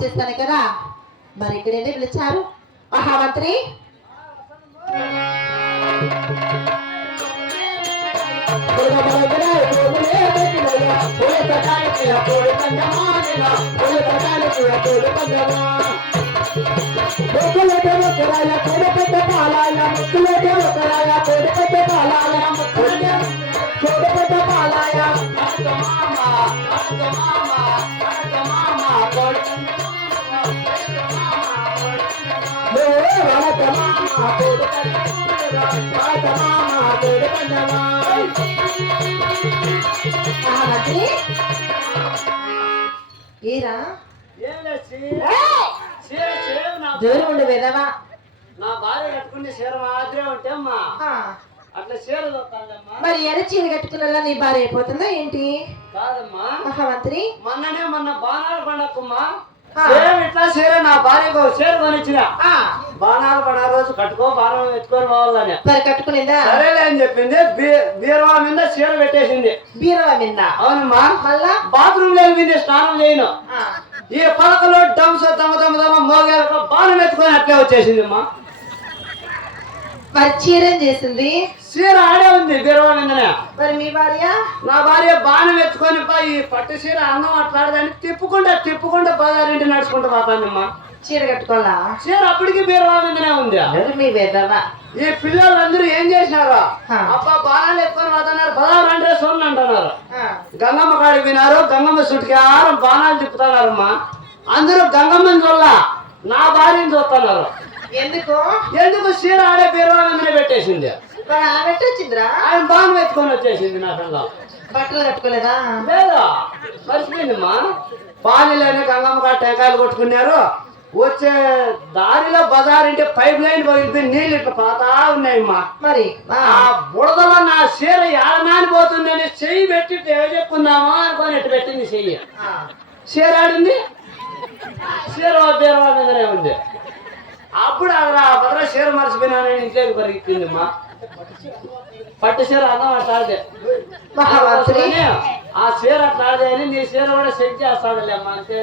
చేస్తాను కదా మరి ఇక్కడేనే పిలిచారు మహామంత్రి ఏరా జోరు ఉండు వెదవా నా భార్య కట్టుకునే చీర మాదిరే ఉంటే అమ్మా అట్లా చీర మరి ఎర్ర చీర కట్టుకున్న నీ భార్య అయిపోతుందా ఏంటి? కాదమ్మా మహామంత్రి మొన్న బాణాల పండక్కమ్మా ఇట్లా చీర నా భార్యకు చీర కొనిచ్చిన బాణాలు పండుగ రోజు కట్టుకో బాణం ఎత్తుకొని పోవాలని మరి కట్టుకునేదా సరేలే అని చెప్పింది. బీరువా మీద చీర పెట్టేసింది. బీరువా మీద? అవునమ్మా. మళ్ళా బాత్రూమ్ లేకపోయింది, స్నానం చేయను. ఈ పలకలో డమ్స్ దమ మోగేలకు బాణం ఎత్తుకొని అట్లే వచ్చేసింది అమ్మా. మరి చీర ఏం చేసింది? చీర ఆడే ఉంది బీరువా మీదనే. మరి మీ భార్య? నా భార్య బాణం ఎత్తుకొని ఈ పట్టు చీర అన్నం అట్లాడదని తిప్పుకుంటా బజారింటి నడుచుకుంటూ పోతానమ్మా. చీర కట్టుకోవాలా? చీర అప్పటికి బీరువా మీదనే ఉంది. మీ వేదవా ఈ పిల్లలందరూ ఏం చేసినారు? అబ్బా బాణాలు ఎత్తుకొని పోతున్నారు, 16 సోన్లు అంటున్నారు. గంగమ్మ కాడికి వినారు, గంగమ్మ చుట్టుకి ఆరం బాణాలు తిప్పుతున్నారమ్మా. అందరూ గంగమ్మని చూడాల, నా భార్యని చూస్తున్నారు. ఎందుకు చీర ఆడే బీరువా మీదనే పెట్టేసింది. ఆయన బాణం ఎత్తుకొని వచ్చేసింది. నా పిల్ల బట్టలు కట్టుకోలేదా? లేదా, మర్చిపోయిందమ్మా. పానీలోనే గంగమ్మ కాడ టెంకాయలు కొట్టుకున్నారు. వచ్చే దారిలో బజారింటే పైప్ లైన్ పగిలిపోయి నీళ్ళు ఇట్లా పోతా ఉన్నాయమ్మా. మరి ఆ బుడదలో నా చీర ఏడనానిపోతుందని చెయ్యి పెట్టి చెప్పుకుందామా అనుకొని ఎట్టు పెట్టింది చెయ్యి. చీర ఆడింది, చీర బీరువా మీదనే ఉంది. అప్పుడు భద్ర చీర మర్చిపోయినానని ఇంట్లోకి పరిగెత్తిందమ్మా. పట్టు చీర అన్నం అట్లాడితే ఆ చీర అట్లాడితే అని నీ చీర కూడా సెట్ చేస్తాడులే అమ్మా. అంతే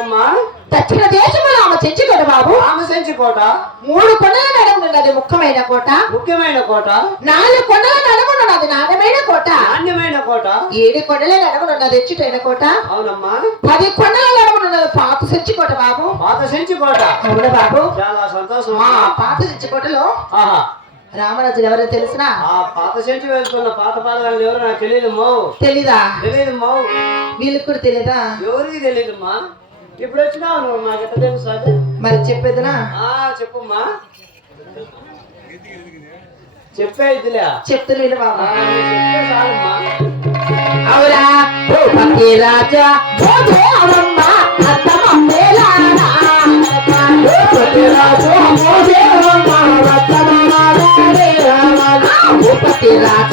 అమ్మా. దక్షిణ దేశంలో ఆమె చెంచుకోట బాబు. ఆమె చెంచుకోట 3 కొండల నడుమున్నది ముఖ్యమైన కోట. 4 కొండల నడుమున్నది నాణ్యమైన కోట. 7 కొండల నడుమున్నది ఎచ్చుటైన కోట. అవునమ్మా. 10 కొండల నడుమున్నది పాత చెంచుకోట బాబు. పాత చెంచుకోట. అవును బాబు. చాలా సంతోషం. పాత చెంచుకోటలో రామరాజులు ఎవరో తెలుసునా? ఆ పాత సెంటు వేసుకున్న పాత పాదగాళ్ళు ఎవరు నాకు తెలియదు మో. తెలీదా? తెలియదు మో. వీళ్ళకి కూడా తెలీదా? ఎవరికి తెలియదమ్మా. ఇప్పుడు వచ్చినావు నువ్వు, నాకు ఎట్లా తెలుసు అది? మరి చెప్పేదినా? చెప్పమ్మా. చెప్పే ఇదిలే. చెప్తలేదు బాబా. చెప్తే చాలమ్మా. అవురా భూపతి రాజా భూదేవమ్మ అత్తమమ్మేలారా. భూపతి రాజా భూదేవమ్మ అత్తమమ్మేలారా. భూపతి రాజా